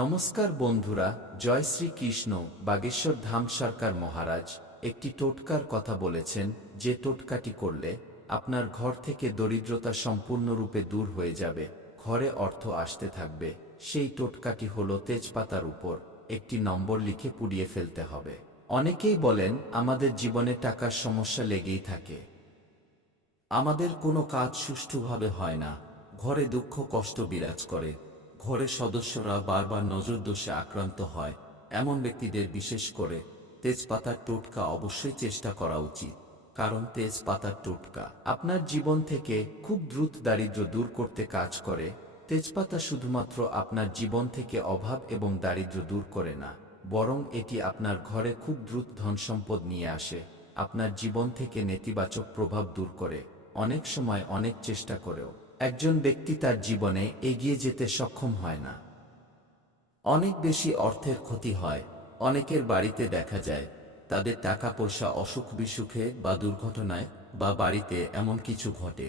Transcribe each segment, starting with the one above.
নমস্কার বন্ধুরা, জয় শ্রীকৃষ্ণ। বাগেশ্বর ধাম সরকার মহারাজ একটি টোটকার কথা বলেছেন, যে টোটকাটি করলে আপনার ঘর থেকে দরিদ্রতা সম্পূর্ণরূপে দূর হয়ে যাবে, ঘরে অর্থ আসতে থাকবে। সেই টোটকাটি হলো তেজপাতার উপর একটি নম্বর লিখে পুড়িয়ে ফেলতে হবে। অনেকেই বলেন আমাদের জীবনে টাকার সমস্যা লেগেই থাকে, আমাদের কোনো কাজ সুষ্ঠুভাবে হয় না, ঘরে দুঃখ কষ্ট বিরাজ করে, ঘরের সদস্যরা বারবার নজরদোষে আক্রান্ত হয়। এমন ব্যক্তিদের বিশেষ করে তেজপাতার টোটকা অবশ্যই চেষ্টা করা উচিত, কারণ তেজপাতার টোটকা আপনার জীবন থেকে খুব দ্রুত দারিদ্র্য দূর করতে কাজ করে। তেজপাতা শুধুমাত্র আপনার জীবন থেকে অভাব এবং দারিদ্র্য দূর করে না, বরং এটি আপনার ঘরে খুব দ্রুত ধনসম্পদ নিয়ে আসে, আপনার জীবন থেকে নেতিবাচক প্রভাব দূর করে। অনেক সময় অনেক চেষ্টা করেও একজন ব্যক্তি তার জীবনে এগিয়ে যেতে সক্ষম হয় না, অনেক বেশি অর্থের ক্ষতি হয়। অনেকের বাড়িতে দেখা যায় তাদের টাকা পয়সা অসুখ বিসুখে বা দুর্ঘটনায় বা বাড়িতে এমন কিছু ঘটে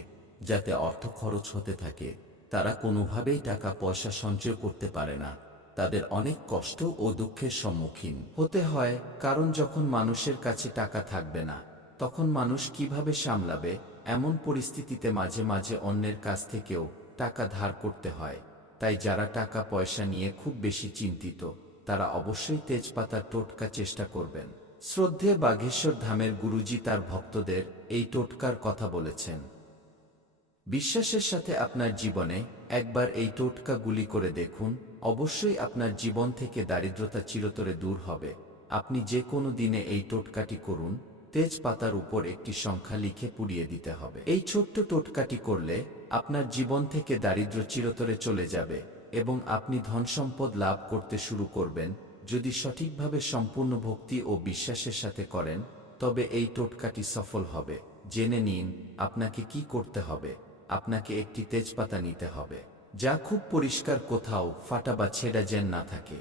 যাতে অর্থ খরচ হতে থাকে, তারা কোনোভাবেই টাকা পয়সা সঞ্চয় করতে পারে না, তাদের অনেক কষ্ট ও দুঃখের সম্মুখীন হতে হয়। কারণ যখন মানুষের কাছে টাকা থাকবে না, তখন মানুষ কিভাবে সামলাবে? এমন পরিস্থিতিতে মাঝে মাঝে অন্যের কাছ থেকেও টাকা ধার করতে হয়। তাই যারা টাকা পয়সা নিয়ে খুব বেশি চিন্তিত, তারা অবশ্যই তেজপাতার টোটকা চেষ্টা করবেন। শ্রদ্ধেয় বাগেশ্বর ধামের গুরুজি তার ভক্তদের এই টোটকার কথা বলেছেন। বিশ্বাসের সাথে আপনার জীবনে একবার এই টোটকাগুলি করে দেখুন, অবশ্যই আপনার জীবন থেকে দারিদ্রতা চিরতরে দূর হবে। আপনি যে কোনো দিনে এই টোটকাটি করুন, তেজপাতার উপর একটি সংখ্যা লিখে পুড়িয়ে দিতে হবে। এই ছোট্ট টোটকাটি করলে আপনার জীবন থেকে দারিদ্র্য চিরতরে চলে যাবে এবং আপনি ধনসম্পদ লাভ করতে শুরু করবেন। যদি সঠিকভাবে সম্পূর্ণ ভক্তি ও বিশ্বাসের সাথে করেন, তবে এই টোটকাটি সফল হবে। জেনে নিন আপনাকে কি করতে হবে। আপনাকে একটি তেজপাতা নিতে হবে, যা খুব পরিষ্কার, কোথাও ফাটা বা ছেঁড়া যেন না থাকে।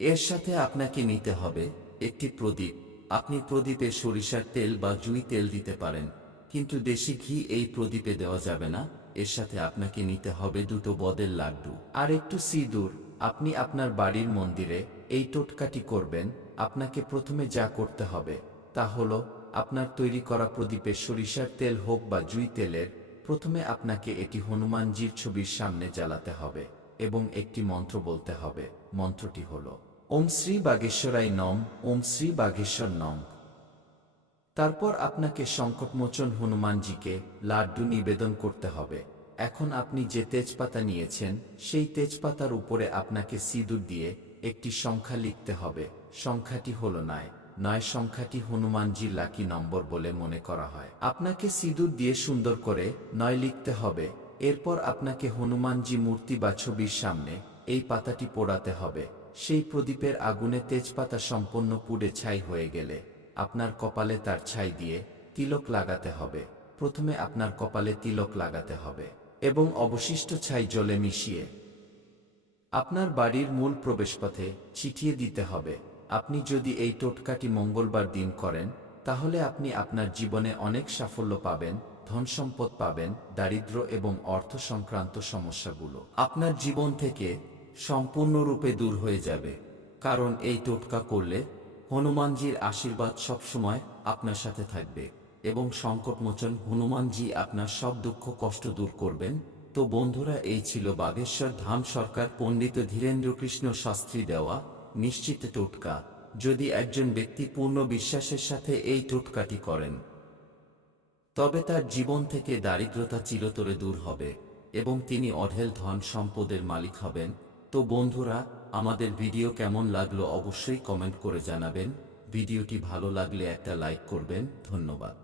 এর সাথে আপনাকে নিতে হবে একটি প্রদীপ। আপনি প্রদীপে সরিষার তেল বা জুই তেল দিতে পারেন, কিন্তু দেশি ঘি এই প্রদীপে দেওয়া যাবে না। এর সাথে আপনাকে নিতে হবে দুটো বদের লাড্ডু আর একটু সিঁদুর। আপনি আপনার বাড়ির মন্দিরে এই টোটকাটি করবেন। আপনাকে প্রথমে যা করতে হবে তা হলো, আপনার তৈরি করা প্রদীপে সরিষার তেল হোক বা জুই তেলের, প্রথমে আপনাকে এটি হনুমানজির ছবির সামনে জ্বালাতে হবে এবং একটি মন্ত্র বলতে হবে। মন্ত্রটি হল ওম শ্রী বাগেশ্বরায় নম, ওম শ্রী বাগেশ্বর নম। তারপর আপনাকে সংকটমোচন হনুমানজিকে লাড্ডু নিবেদন করতে হবে। এখন আপনি যে তেজপাতা নিয়েছেন, সেই তেজপাতার উপরে আপনাকে সিঁদুর দিয়ে একটি সংখ্যা লিখতে হবে। সংখ্যাটি হল 9। 9 সংখ্যাটি হনুমানজির লাকি নম্বর বলে মনে করা হয়। আপনাকে সিঁদুর দিয়ে সুন্দর করে 9 লিখতে হবে। এরপর আপনাকে হনুমানজি মূর্তি বা ছবির সামনে এই পাতাটি পোড়াতে হবে। সেই প্রদীপের আগুনে তেজপাতা সম্পূর্ণ পুড়ে ছাই হয়ে গেলে আপনার কপালে তার ছাই দিয়ে তিলক লাগাতে হবে। প্রথমে আপনার কপালে তিলক লাগাতে হবে এবং অবশিষ্ট ছাই জলে মিশিয়ে আপনার বাড়ির মূল প্রবেশপথে ছিটিয়ে দিতে হবে। আপনি যদি এই টোটকাটি মঙ্গলবার দিন করেন, তাহলে আপনি আপনার জীবনে অনেক সাফল্য পাবেন, ধনসম্পদ পাবেন, দারিদ্র্য এবং অর্থ সংক্রান্ত সমস্যাগুলো আপনার জীবন থেকে সম্পূর্ণরূপে দূর হয়ে যাবে। কারণ এই টোটকা করলে হনুমানজির আশীর্বাদ সবসময় আপনার সাথে থাকবে এবং সংকটমোচন হনুমানজি আপনার সব দুঃখ কষ্ট দূর করবেন। তো বন্ধুরা, এই ছিল বাগেশ্বর ধাম সরকার পণ্ডিত ধীরেন্দ্রকৃষ্ণ শাস্ত্রী দেওয়া নিশ্চিত টোটকা। যদি একজন ব্যক্তি পূর্ণ বিশ্বাসের সাথে এই টোটকাটি করেন, তবে তার জীবন থেকে দারিদ্রতা চিরতরে দূর হবে এবং তিনি অঢেল ধন সম্পদের মালিক হবেন। তো বন্ধুরা, আমাদের ভিডিও কেমন লাগলো অবশ্যই কমেন্ট করে জানাবেন। ভিডিওটি ভালো লাগলে একটা লাইক করবেন। ধন্যবাদ।